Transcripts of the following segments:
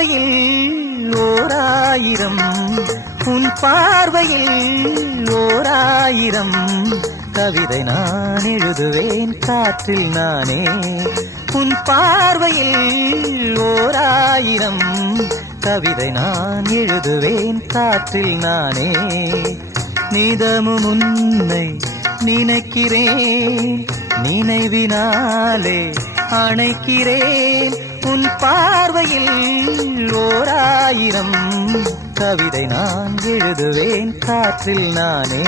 பார்வையில் ஓராயிரம், உன் பார்வையில் ஓராயிரம் கவிதை நான் எழுதுவேன் காற்றில் நானே. உன் பார்வையில் ஓராயிரம் கவிதை நான் எழுதுவேன் காற்றில் நானே. நிதமும் உன்னை நினைக்கிறேன், நினைவினாலே அணைக்கிறேன். உன் பார்வையில் ஓராயிரம் கவிதை நான் எழுதுவேன் காற்றில் நானே.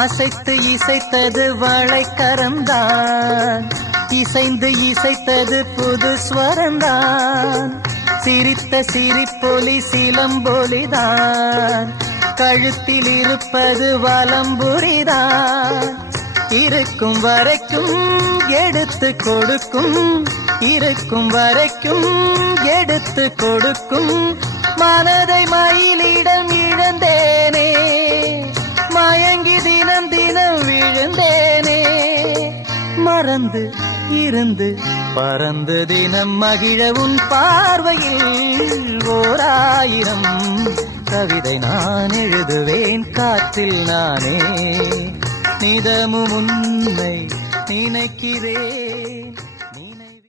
அசைத்து இசைத்தது வளைக்கரம்தான், இசைந்து இசைத்தது புது ஸ்வரம்தான். சிரித்த சிரிப்பொலி சிலம்பொலிதான், கழுத்தில் இருப்பது வலம்புரிதான். இருக்கும் வரைக்கும் எடுத்து கொடுக்கும், இருக்கும் வரைக்கும் எடுத்து கொடுக்கும். மனதை மயிலிடம் இழந்தேனே, மயங்கி தினம் தினம் விழுந்தேனே. மறந்து இருந்து பறந்து தினம் மகிழ உன் பார்வையில் ஓராயிரம் கவிதை நான் எழுதுவேன் காற்றில் நானே. நிதமும் உன்னை நினைக்கிறேன்.